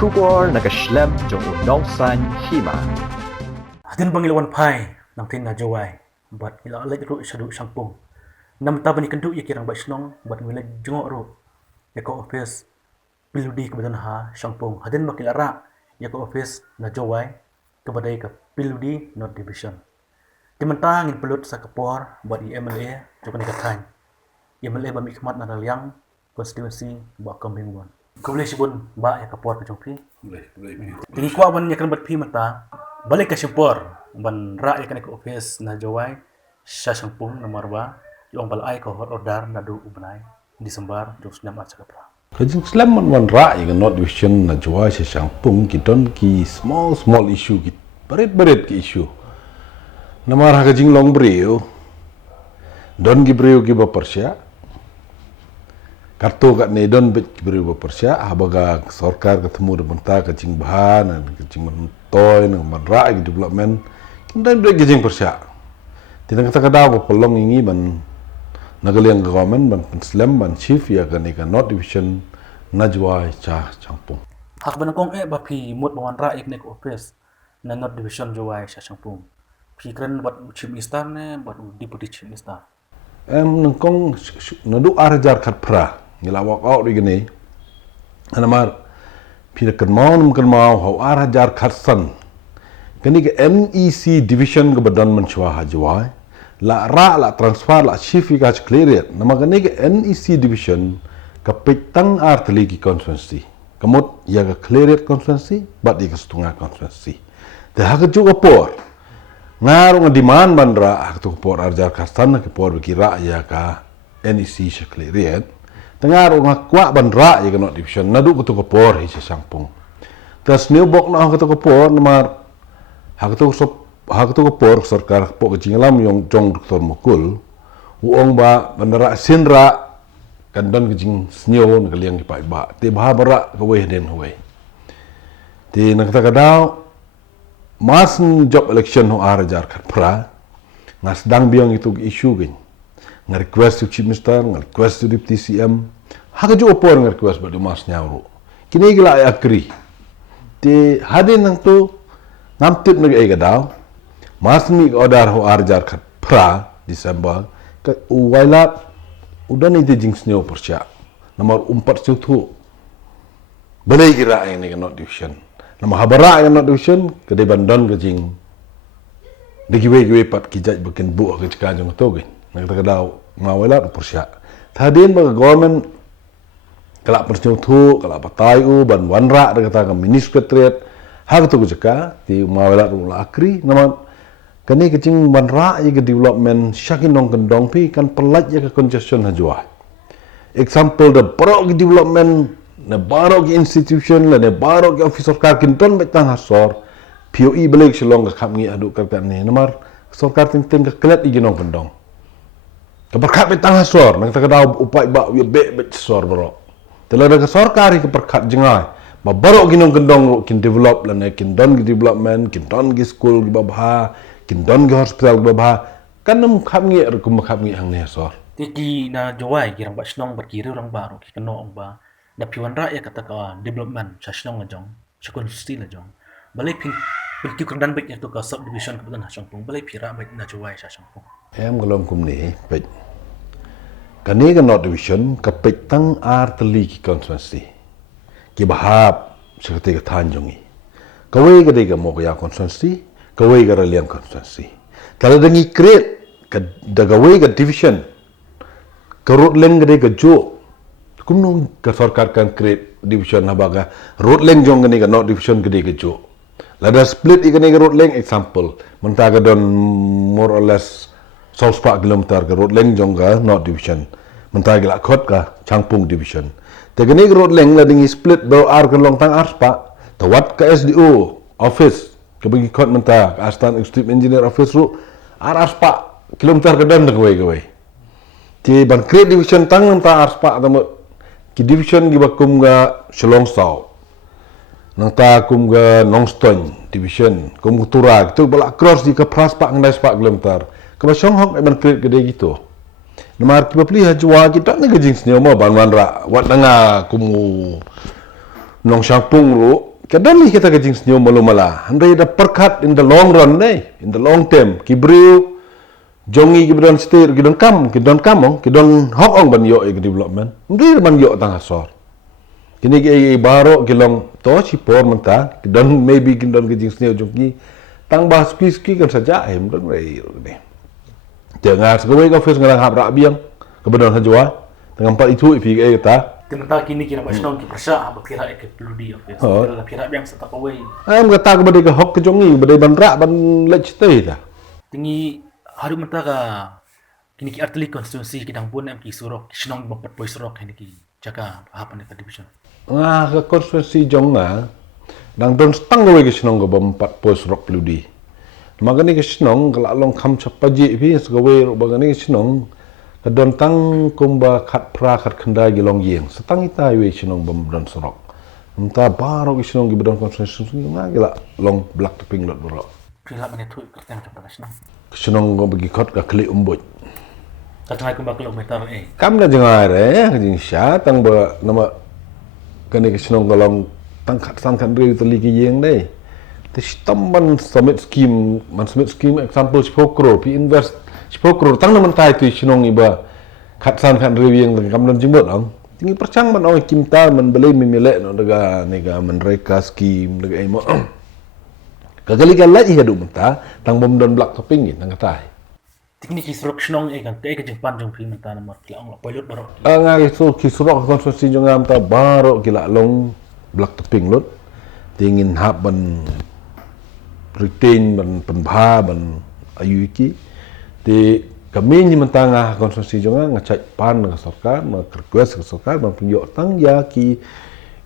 Kubor nakaslem jong unongsan hima. Hadin bangilawan pai nang tin na jawai bat ila alaj ru sadu sangpung nam tabani kandu yakirang ba snong bat ngilaj jungo ru yako office piludi kebadan ha sangpung hadin makilara yako office na jawai kebadai ka piludi not division timantang in pelut sa kapor bat MLA jokani kathan MLA ba mikmat na liang constituency ba kambingwan Kau sibun ba ya kapor ka jongpi Tinggi kuat ban yakan bat pi mata balik ke sempor ban ra yakan ke office na jawai sa sangpung nomor 2 yung balai ko order na du ubnai Disember jus 6 Sapra Kajing selamat wan ra yakan not division na jawai sa sangpung kiton ki small issue ki berit ki issue namar ha kajing long breu don ki breu ki ba persya kartu kat ni don beri bepersia habaga sarkar ketemu dengan ta kecing bahan kecing mentoy dengan madra development dan beri kecing persia tidak kata kada pelong ini ban nagaliang government ban slam ban chief ya kan ikan not division najwa cha changpung hak banakong bapi mut bawan ra ik nek office na not division jawai sa changpung pikran buat chief minister ne buat deputy chief minister nangkong nadu arjar khat pra ngila walk out di gini anamar pina kan mau hau arah jar khatsan kini ke NEC division ke badan mencuah hajwai la ra la transfer la chief ka clear nama kini ke NEC division ke petang artli ki constituency kamut ya ke clear constituency bat di ke setengah constituency dah ke juga por ngarung demand bandra hak tu por arjar khatsan ke por berkira ya ka NEC clear Tengah orang kuat bandra ya kena division nadu kutu kapor hi sangpung. Tas new bok na kutu kapor namar hak tu kapor sarkar pok kecinglam yang jong Dr. Mukul uong ba bandara sinra kandon kecing snew ngaliang di pai ba te bah bara kaweh den huai. Ti nak kata kadau mas job election ho arajar pra ngas dang biang itu isu gin request to chief minister request to deputy CM hak jo por request ba mas nyauru kini gila ay akri ti hadin nang tu namtit nag ay gadaw mas mi order ho arjar khat pra December ka uwaila udan ite jings neo persya nomor 4 sutu balai gira ay ni not division nama habara ay not division kede bandon ke jing digiwe pat kijaj bukin bu ke cikajong togin nang tagadaw mawala persya tadin ba government kala persyo thu kala patai u ban wanra kata ka ministeriat hak tu jaka ti mawala ula akri nama kani kecing wanra ye development syakin dong kendong pi kan pelat ye ke congestion hajwa example the barok development na barok institution la ne barok officer ka kinton betang hasor POE balik selong ka kami adu kata ni namar sarkar ting ke kelat iginong kendong keperkat betang hasor nang takadaw upai ba we be sor bro telada ke sarkar ke perkat jengai ba barok ginong gendong kin develop lan kin don gi development kin don gi school gi babha kin don gi hospital gi babha kanum khamngi kum khamngi hang ne hasor tiki na jawai girang ba snong berkiri orang baru ki keno ong ba da piwan ra ya kata ka development sa snong ngajong sa constituency la jong balai pin Pilki kerdan baik itu ke subdivision kebetulan sangpung balai pira baik na jawai sa sangpung galom kum ni baik kani ke not division ke petang artli ki constituency ki bahap seperti ke tanjungi kawai ke dega mo ya constituency kawai ke liang constituency kalau dengi create ke dagawai ke division ke road leng ke dega jo kumno ke sarkar kan create division habaga road leng jong ke not division ke dega jo lada split ikani ke road leng example mentaga don more or less 100 kilometer ke road leng jong ka not division mentai gelak khot ka changpung division te gani ke road leng la dingi split bro ar kan long tang arspa tawat ke SDO office ke bagi khot menta ke astan extreme engineer office ru ar arspa kilometer ke dan ke ti ban create division tang menta arspa tamu ki division gi bakum ga shlong sau nang ta kum ga nongston division kum tura tu balak cross di ke praspa ngai spa kilometer ke basong hok ban create gede gitu namar ki bapli hajwa kita na gajing snyo mo ban wanra wat nga kumu nong sangpung ru kadang ni kita kajing senyum malu-mala. Handai dah perkat in the long run in the long term. Kibriu, jongi kibidon state, kidon kamong, kidon hok ong ban yo development. Handai ban yo tang asor. Kini baro kilong to sipor menta, kidon maybe kidon kajing senyum jongi. Tang bahas ski kan saja don rei ni. Jangan segawai kau face ngarang hap rak biang. Kebedon hajwa. Tengah empat itu ipi kata. Timta kini kira Basnong ki persa apa kira ke peludi of yes. Kira kira yang setap away. Kata kepada ke hok ke jongi, kepada ban rak ban lech teh dah. Tinggi haru menta ka kini ki artili konstitusi kidang pun MK Surok Kisnong bempat boy Surok kini ki jaga hapan ke division. Ke konstitusi jonga dang don stang gawe ke Kisnong ke bempat boy Surok peludi. Maka ni Kisnong kalau long kam capaji pi segawe bagani Kisnong kadon tang kumba khat pra khat khandai gilong yeng setang ita we Kisnong bemdan Surok. Entah baru Kisnong gi bedon konstitusi ngagila long black teping lot bro. Pila menetui kertang kepada Kisnong. Kisnong go bagi kot ka kli umbut. Katang aku kilometer Kam na jangar jing sya tang ba nama kani Kisnong golong tang khat san kan ri teli ki yeng dei. Te stamban summit scheme example 10 crore pi invest 10 crore tang na mentai tu Kisnong iba khat san kan ri yeng kam nan jimbot ang. Tinggi percang man oi kimta man beli mimilek no daga nega menreka scheme daga emo. Kagalikan lagi hadu menta tang bom don black topping ni tang katai. Teknik Surok Kisnong kan te ke jengpan jeng pri menta nomor kilang la pilot baru. Ngai so Surok konstitusi jong am ta baro kila long black topping lot. Tingin hab ban retain ban penbha ban ayu iki. Ti kami ni mentanga konstitusi jong ngacak pan ke sarkar, request ke sarkar ban pinjok tang ya ki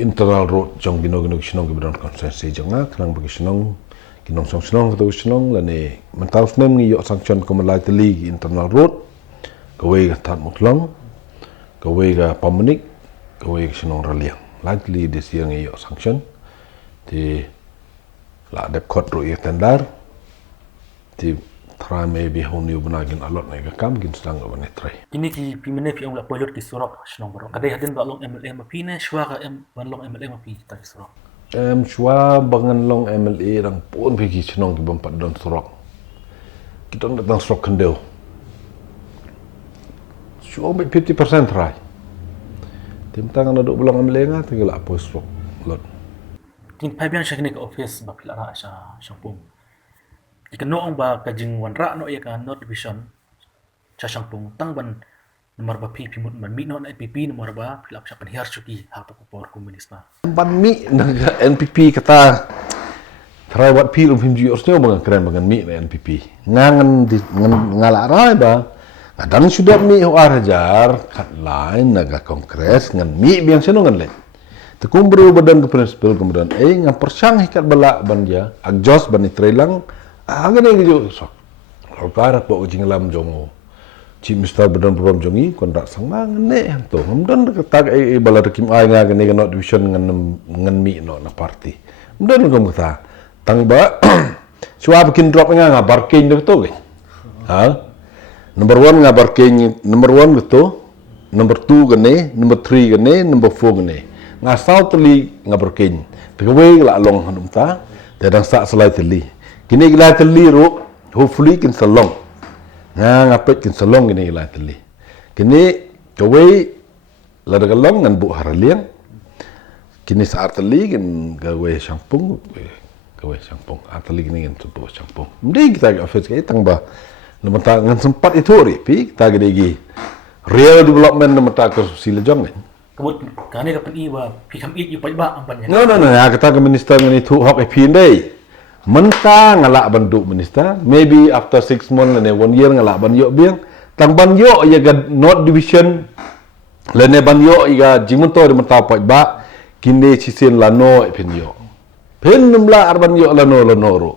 internal road jong gino Kisnong ke bidon konstitusi jong kenang bagi Kisnong kinong song kata Kisnong la ni mental snem ni yok sanction ko malai teli internal road kawe ka tat mutlong kawe ka pamanik kawe Kisnong raliang likely this year ni yok sanction ti la dep kot ro ye tendar ti try maybe how new banagin alot na kam gin sedang ba ni try Kini ki pimene pi ang la pilot ki Surok Kisnong baru. Kadai hadin ba long MLA mapi ne shwa ka ban long MLA mapi ta Surok. Shua bangan long MLA rang pun pergi Kisnong ke bempat don Surok. Kita datang Surok kendel. Shua ambil 50% try. Tim tangan ada belong MLA ngah tinggal apa Surok lot. Kini paibian sya kini ke office ba pila ra sya Syampung. Ikan noong ba kajing wan ra no ya ka North Division sya Syampung tang ban nomor ba pi pimut ban mi no na PP nomor ba pila sya penhiar syuki hapa ko por komunis na. Ban mi naga NPP kata try buat pi um himji osnya bangan keren bangan mi na NPP. Ngangan ngalak rai ba. Kadang sudah mi Hajar kat lain naga kongres ngan mi biang seno ngan le. Tekumbru badan ke prinsipal kemudian ngan persang hikat belak ban dia agjos ban itrelang agak ni jo sok. Lokar po jing lam jongo. Chief Minister badan program jongi kontrak sang mangan ne to. Kemudian kata bala rekim ai nga gani not division ngan mi no na party. Kemudian ko kata tang ba suap bikin drop nga barking to ke. Ha? Number 1 nga barking, number 1 gitu. Number 2 gane, number 3 gane, number 4 gane. Nga south li nga barking. Tegawe la long hanum ta. Tadang sak selai teli. Kini gila teli ro hopefully kin salong. Ngapet kin salong gini gila teli. Kini gawe la dagalong ngan bu haraliang. Kini saat teli kin gawe Syampung. Gawe Syampung. Ateli gini kan bu Syampung. Mending kita ke office ke tang ba. Nampak ngan sempat itu pi kita gede real development nampak ke sila jong kan. Kebut kani kapan i ba pi kam i pa ba ang panya. No, kata ke minister ngan itu hok dei. Menta ngalak banduk minister, maybe after 6 months and 1 year ngalak ban yok biang. Tang ban yok ya ga North Division lene ban yok ya jimunto de menta pa ba kinde sisen lano pen yok. Pen numla arban yok lano ro.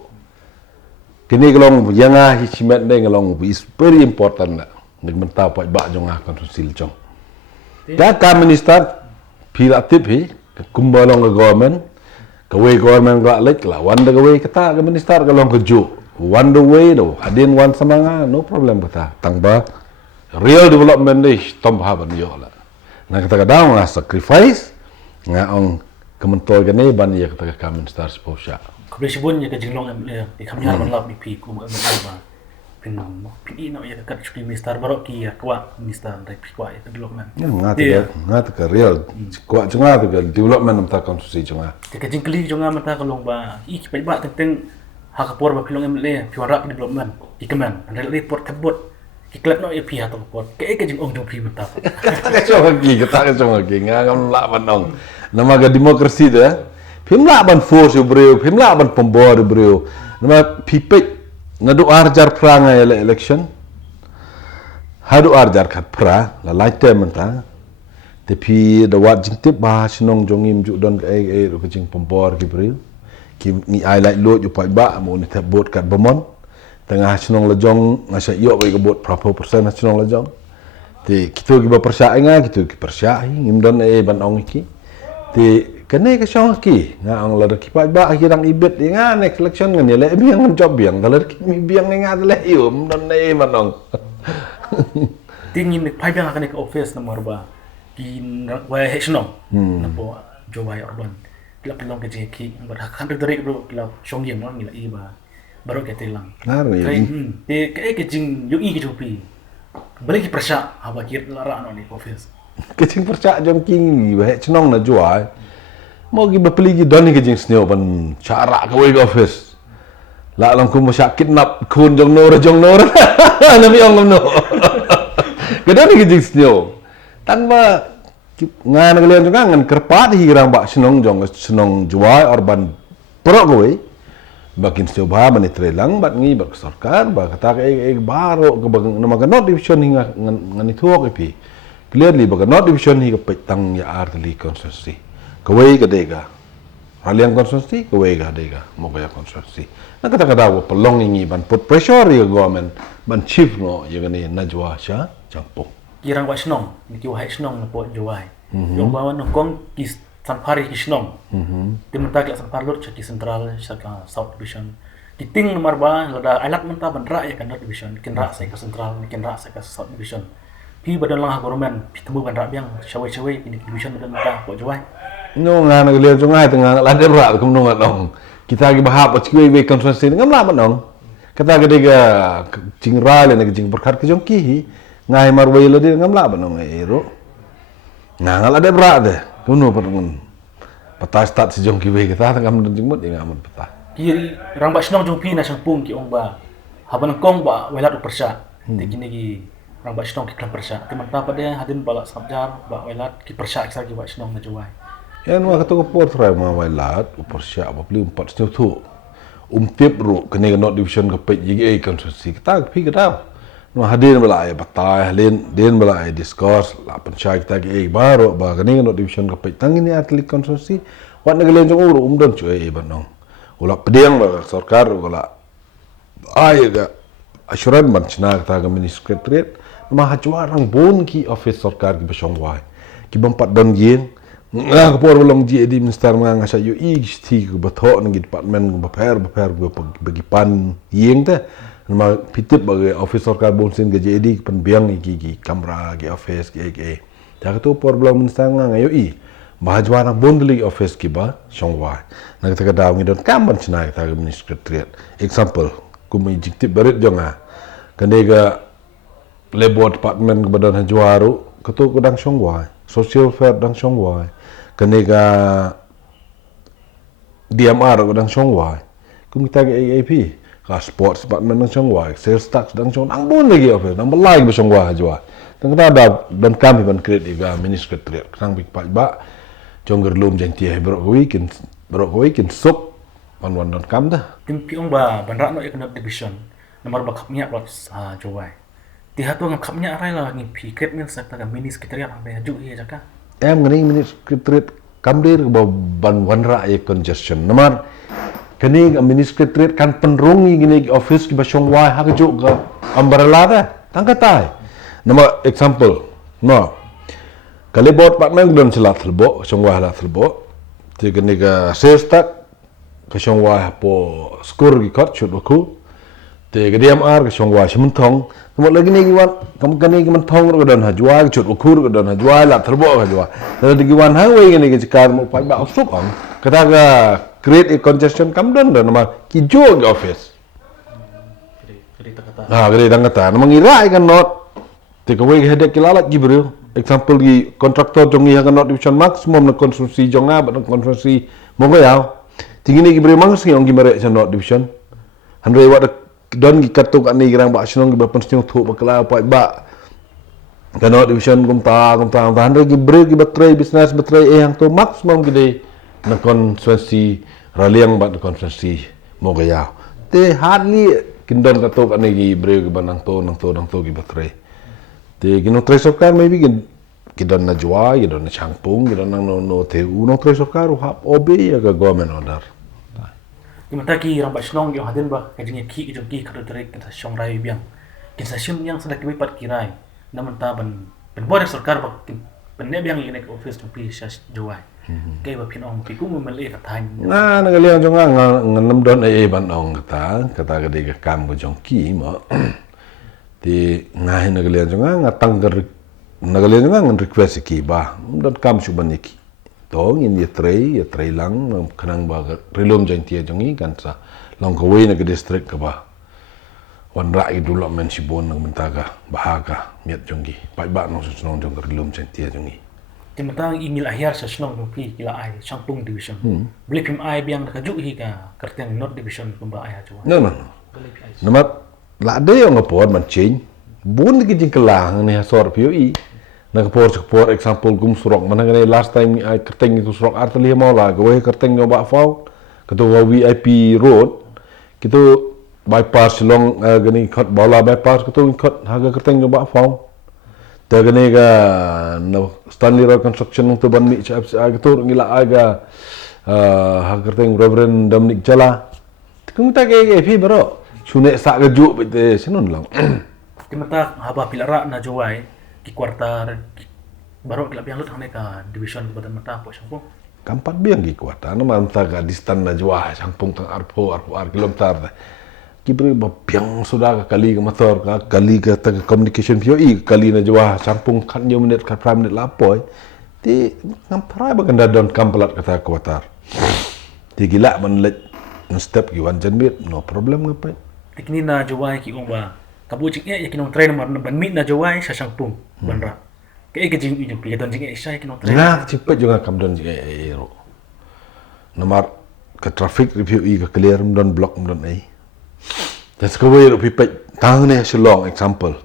Kini kelong yang hicimet ni kelong is very important lah. Nek mentau pak bak jong konstitusi jong. Data minister pilatip hi kumbalong ke government. Kawai government gak lek lah. Wanda kawai kata ke minister kelong keju. Wanda way do. Adin wan samanga no problem kata. Tangba real development ni tomba ban yo lah. Nak kata kadang sacrifice ngah ong kementol kan ni ban ia kata kami star seposha. Kebetulan ya kejeng long MLA di kami harus lab di piku MLA ba. Pin ino ya kat cukli Mister Barok ki ya kwa Mister dari pikwa itu development. Ngat ke real kuat cenga tu ke development mata konstruksi cenga. Kejeng keli jonga mata kalong ba i kipai ba tentang hak por ba pilong MLA piwara development ikeman andal report kabut iklat no ya pihak tu pot kejeng ong jong pi mata. Kacau lagi ngam la banong. Nama ga demokrasi tu phim la ban force breu phim la ban pembor breu. Nama pipet nadu arjar pranga election hadu arjar khat pra la laite menta tapi dawat jingtip ba sinong jongim ju don ro kejing pembor ki breu ki ni ai lai lo ju pai ba mo ni tabot kat bomon tengah sinong lejong ngasa yo bai gebot berapa persen sinong lejong ti kitu gi ba persya nga kitu ki persya ngim don ban ong ki ti kene ke song ki nga ang la ki pai ba hirang ibet nga next election ngan le biang job biang dalar ki mi biang nga le yum don manong tingin pai biang akan ke office nomor ba ki wa hesno napo jowai urban kila pilong ke ki bar kan dari bro kila song yem nang ila iba baru ke telang ngar ye te ke jing yu i ki jopi balik ki persya haba kir lara no ni office kecing persya jom ki ba chnong na juai mau gi bapeli gi doni ke jing sneo ban cara ke we office la lang ku masyak kidnap kun jong nor nami ong no gedoni ke jing sneo tan ba ngan galian juga ngan kerpat hirang ba snong jong snong juai orban pro ke we bakin sneo ba ban trelang bat ngi ba sarkar ba kata ke baro ke nama ke not division hinga ngan itu ke pi clearly ba not division hi ke petang ya artli constituency kawai ka dega haliang konstitusi kawai ka dega mo kaya konstitusi na kata-kata wo pelong ingi ban put pressure ya government ban chief no ya gani najwa sha champung kirang wa snong ni ki wa snong na po jowai yung bawan no kong ki sampari ki snong timta ki sampar lor ki central sa south division kiting nomor ba lada alat menta ban ra ya kan division kin ra sa ka central kin ra sa ka south division pi badan lang government pitemu ban ra biang shawai ini division badan menta po jowai no nga naglian jo ngai tengah la de ra kum no ngatong kita gi bahap chwe we konstitusi ngam la manong kata gede ga jingra le ne jing berkat ke jong ki ngai mar we le de ngam la manong ero nga la de ra de kum no patun patah start si jong ki we kita ngam jing mut ngam patah ki rang ba snong jong pi na sang pung ki ong ba haban kong ba welat persya te kini gi rang ba snong ki klan persya te manta pa de hadin bala sabjar ba welat ki persya ki sa gi ba snong na jowai yan wa kato ko por try ma wailat upar sya ba pli umpat stiu tu tip ru kene not division ka pe ji kan si kita pi kita no hadin bala ai batai halin den bala ai discourse la panchayat kita ge baro ba kene not division ka pe tang ini atli konstruksi wat negalen jong uru don cu ai banong ula pedeng ba sarkar ula ai ga assuran ban china kita ga ministeriat ma hajwa rang bon ki office sarkar ki besong wai ki bompat don yin nga ko long ji di minister nga sa yu i sti ko batho ng department ko baper bagi pan yeng ta ma pitip bagi officer ka bonsin ga jadi pan biang gi kamera gi office gi ta to por long minister nga yu i bahajwa na bondli office ki ba songwa na ta ka daw ngi don kam ban china ta ga ministeriat example ko mi jiktip barit jonga kanega labor department ko badan hajwaru ko dang songwa social fair dang songwa kanega DMR ko dang songwa kum kita ke AAP ka sports department dang songwa sales tax dang song ang bon lagi office dang balai ba songwa jwa tang ada dan kami ban create iga ministeriat sang big pa ba jongger lum jang tie bro weekend sok wan don kam da tim piong ba ban ra no economic division nomor ba khapnya plot jowai ti hatu ngam khapnya rai la ngi pi create min sa ta ministeriat ba ju ye jaka em ngani ministeriat kamdir ba ban wanra e congestion namar kani ministeriat kan penrungi gini office ki basong wai ha jo ga umbrella da tangkatai nama example no kali bot patmen don selat selbo song wai la selbo ti gani ga sales tak ka song wai po skur gi kot chut ku Te ke dia mar ke songwa simthong. Mo lagi ni giwan kam kani ke menthong ro dan hajwa ke chut ukur ke dan hajwa la therbo ke hajwa. Dan di giwan hangwe ke ni ke cikar mo pai ba usuk ang. Kata ga create a congestion kam dan nama ki jo ke office. Jadi tak kata. Gede dang kata nama ngira kan not. Te ke we hedek kilalat gibril. Example di kontraktor jongi kan not division maximum na konstruksi jonga ba konstruksi mo ko yaw. Tingini gibril mang sing ong gimare sa not division. Handre wa don gi katuk ani girang ba sinong ba pensiong thu ba kala pa ba kano division kumta handre gi break gi batray business batray yang to maximum gide na konsensi raliang ba konsensi mo gaya te hardly kindon katuk ani gi break ba nang to gi batray te gino tres sokar maybe gidon na jwa gidon na changpung gidon nang no te uno tres sokar hap obey ya ga government order. Dimana ki rambat senong yang hadin ba kajingnya ki jong ki kada tarik kita syong rai biang kinsa sim yang sedang kibai pat kirai naman ta ban board sarkar ba ban ne biang ini ke office tu pi syas jawai kay ba pinong pi kum mali ka tan na ngaliang jong nganam don ban ong kata gede ka kam go jong ki mo ti ngai ngaliang jong ngatang ngaliang jong request ki ba don kam suban ki tong in ya tray lang kanang ba rilom jang tia jongi kan sa long ko we na ke district ka ba wan ra development sibon nang mentaga bahaga miat jongi pai ba no sunong jong rilom jang tia jongi dimana email akhir sa senong tu pi kila ai Changpung division beli pim ai biang ka ju hi ka kerteng not division kumba ai aja no namat la de yang ngapon man change bun ki jing kelang ni sor POE Nakapor example gum surok mana kene last time I kerteng itu surok arteli mau lah gawe kerteng nyoba fau ketua VIP road kita bypass long gani kat bola bypass ketua kat harga kerteng nyoba fau ta gani ga no Stanley Road Construction tu ban mi ketua ngila aga harga kerteng Reverend Dominic Jala kum ta ke fi bro sune sa gajuk bete sinun lang dimana haba pilara na jawai ki kuartar baru kelap yang lut hang ka division ke badan mata po Changpung kampat biang gi kuata no man ta ga distan na jwa Changpung tang arpo kilometer ki beri biang sudah ka kali ke motor ka kali ke ta communication POE kali na jwa Changpung kan yo minit ka prime minute lapoi ti ngampara ba ganda don kamplat kata kuatar ti gila man let step gi wan janbit no problem ngapai tikni na jawai ki ba kabu jing ya kinong train mar ban mit na jawai sa Changpung banra ke jing ijung pi don jing sa kinong train na cepet juga kam don jing ro nomor ke traffic review ke clear don block don ai that's ko we ro pi pet tang ne selong example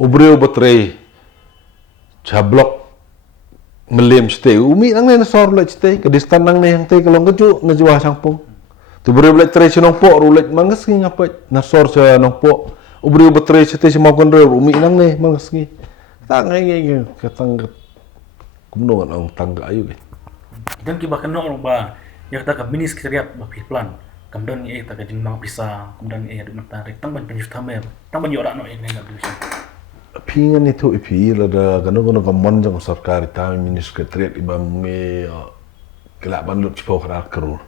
ubreu batre cha block melem stay umi nang ne sor le stay ke distan nang ne yang te kelong keju na jwa Changpung tu breu le tre sinong po ro le mangas ki ngapet na sor sa nong po ubri betre sete semua kon re umi nang ne mangasngi tang ngai katang kumno ang tangga ayu ke dan ki bakan no ba ya kata ka minis sekretariat ba plan kamdan ye ta ka jing mang pisa kamdan ye adu mata rek tang ban penjut tamer tang ban yora no ye ngai division pingan itu ipi la da kanu kamon jang sarkar ta minis sekretariat ibam me kela ban lut cipo kar krur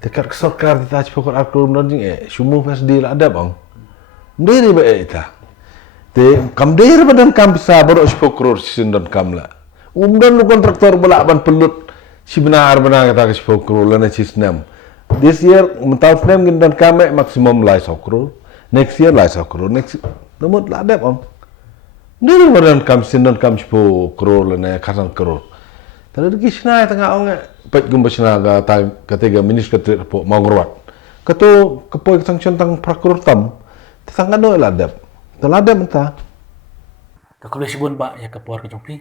tekar sarkar ta cipo kar krur don jing sumu fas deal ada bang Ndiri ba eta. Te kam deir ba dan kam bisa baru 10 crore sin dan kam la. Dan kontraktor bala ban pelut si benar kata ke 10 crore la na si snam. This year mentau snam gin dan kam maximum lai 10 crore. Next year lai 10 crore. Next nomor la adap om. Ndiri ba dan kam sin dan kam 10 crore la na kasang crore. Tadi ki sna tengah ong pet gum basna ga ta ketiga minis ketri po mangruat. Kato kepoy sanction tang prokuror tam Tangga no ladap. Ladap entah. ka kulo sibon ba ya ka por ka jongpi